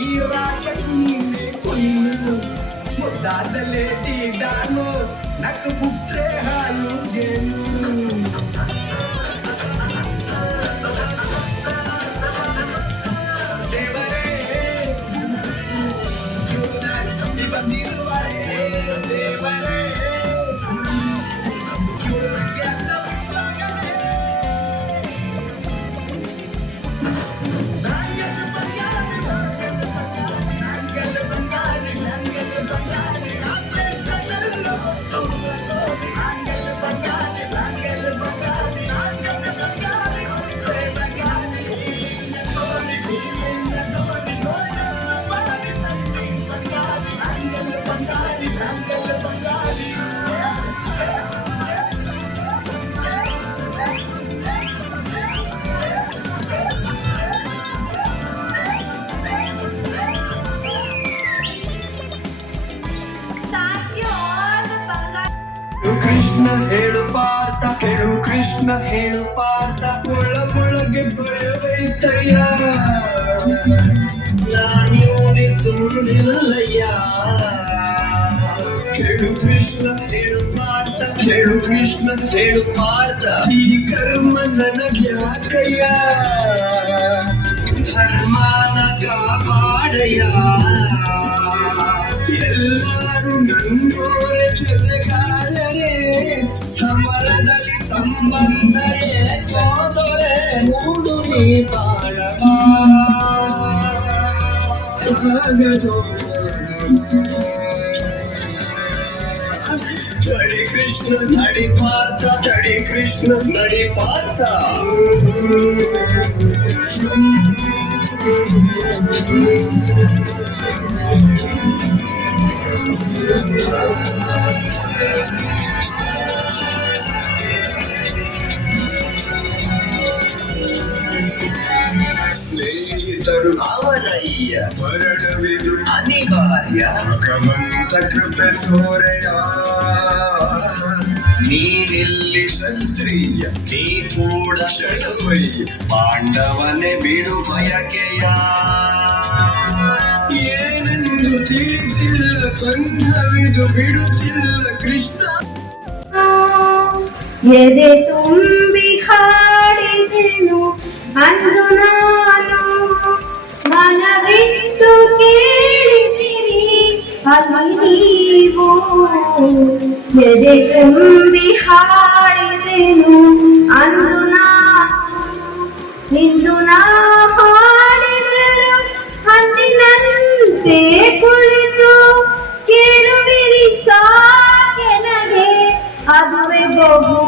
ఈ రాత్రికి నిన్నే ముద్దాదలే తీడాను నాకు బుద్ధే హాలు జేను. ಹೇಳು ಪಾರ್ಥ ಮುಳ್ಳ ಮುಳ್ಳಗೆ ಬಯವೈತಯ್ಯ ನಾನ್ಯೋನಿ ಸುಳ್ಳಿಲ್ಲಯ್ಯ ಕೇಳು ಕೃಷ್ಣ, ಹೇಳು ಪಾರ್ಥ. ಕೇಳು ಕೃಷ್ಣ, ಹೇಳು ಪಾರ್ಥ. ಈ ಕರ್ಮ ನನಗೆ ಯಾಕಯ್ಯ ಧರ್ಮನ ಕಾಪಾಡಯ್ಯ. ಎಲ್ಲರೂ ನನ್ನೋರೆ ಜೊತೆಗಾರರೇ. ಸಮರದಲ್ಲಿ ಸಂಬಂಧ ಏಕೋದೊರೆ ಮೂಡು ನೀ ಬಾಳವಾ ನಡಿ ಕೃಷ್ಣ ನಡಿ ಪಾರ್ಥ ನಡಿ ಕೃಷ್ಣ ನಡಿ ಪಾರ್ಥ ಸ್ನೇಹಿತರು ಅವರಯ್ಯ ಮರಣವಿದು ಅನಿವಾರ್ಯ. ಭಗವಂತ ಕೃಪೆ ತೋರೆಯ ನೀನಿಲ್ಲಿ ಕ್ಷತ್ರಿಯ, ನೀ ಕೂಡ ಶಡವೈ ಪಾಂಡವನೆ ಬಿಡು ಬಯಕೆಯ. ಏನೆಂದು ತಿಳಿದಿಲ್ಲ ಬಂಧವಿದು ಬಿಡುತ್ತಿಲ್ಲ ಕೃಷ್ಣ. ಎದೆ ತುಂಬಿ ಹಾಡಿದೆನು ಅಂದು ನಾನು ಮನವಿಟ್ಟು ಕೇಳಿದಿರಿ ಅಲ್ಲಿ ನೀವು ಎದೆ ತುಂಬಿ ಹಾಡಿದೆನು. ಅಂದು ನಾನು ಇಂದು ನಾ ಹಾಡಿದರು. ಅಂದಿನಂತೆ ಕುಳಿತು ಕೇಳುವಿರಿ ಸಾಕೆ ನನಗೆ ಅದುವೆ ಬಹುಮಾನ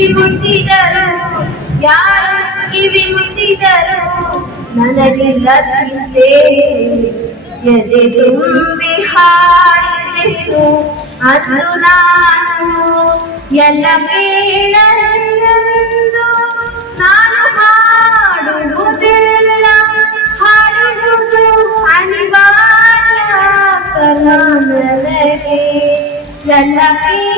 ಕಿವಿ ಮುಚ್ಚಿದರು ಯಾರು ಕಿವಿ ಮುಚ್ಚಿದರು ನನಗಿಲ್ಲ ಚಿಂತೆ ಎದೆ ತುಂಬಿ ಹಾಡಿದೆನು ಅದು ನಾನು ಎಲ್ಲ ಕೇಳಲೆಂದು ನಾನು ಹಾಡುವುದಿಲ್ಲ ಹಾಡುವುದು ಅನಿವಾರ್ಯ ಕಲಾನಲಗೆ ಎಲ್ಲ ಕೇಳಲೆಂದು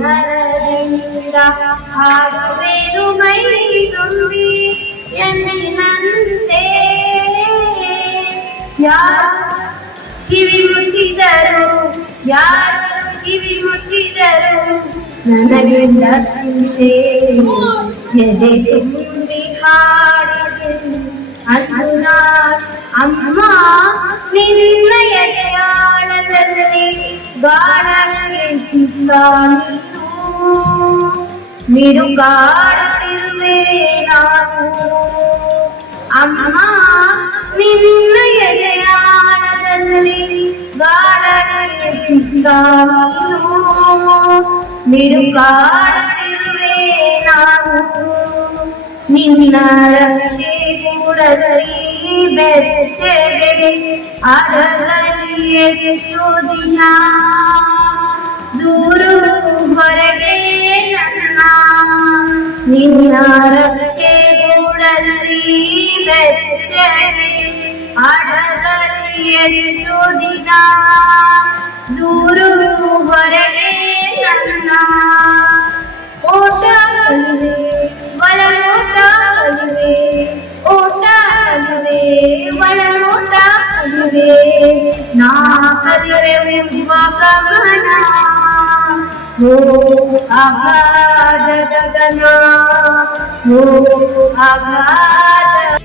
ನರದಿಂದ ಹಾಡುವೆನು ಮೈ ತುಂಬಿ ಎಂದಿನಂತೆ ಯಾರು ಕಿವಿ ಮುಚ್ಚಿದರು ಯಾರು ಕಿವಿ ಮುಚ್ಚಿದರು ನನಗೆಲ್ಲ ಚಿಂತೆ ಎದೆ ತುಂಬಿ ಹಾಡಿದೆನು ಅಂದು ನಾನು ಅಮ್ಮ ನಿನ್ನ ಎದೆಯಾಳದಲ್ಲಿ గాఢాను మీరు గాఢ తిరువేనాను అమ్మా నిన్న ఎదయాడదల్లి గాఢ సిద్ధాను మీరు గాఢ తిరువేనాను నిన్న రక్షించూడదలి ಕೂಡಲಿ ಬೆಚ್ಚಗೆ ಅಡಗಲಿ ಎಷ್ಟು ದಿನ ದೂರು ಹೊರಗೆ ನನ್ನ ನಿನ್ನ ರಕ್ಷೆ ಕೂಡಲಿ ಬೆಚ್ಚಗೆ ಅಡಗಲಿ ಎಷ್ಟು ದಿನ ದೂರು ಹೊರಗೆ ನನ್ನ görevim vatanına Ruh ağaç edemem, ruh ağaç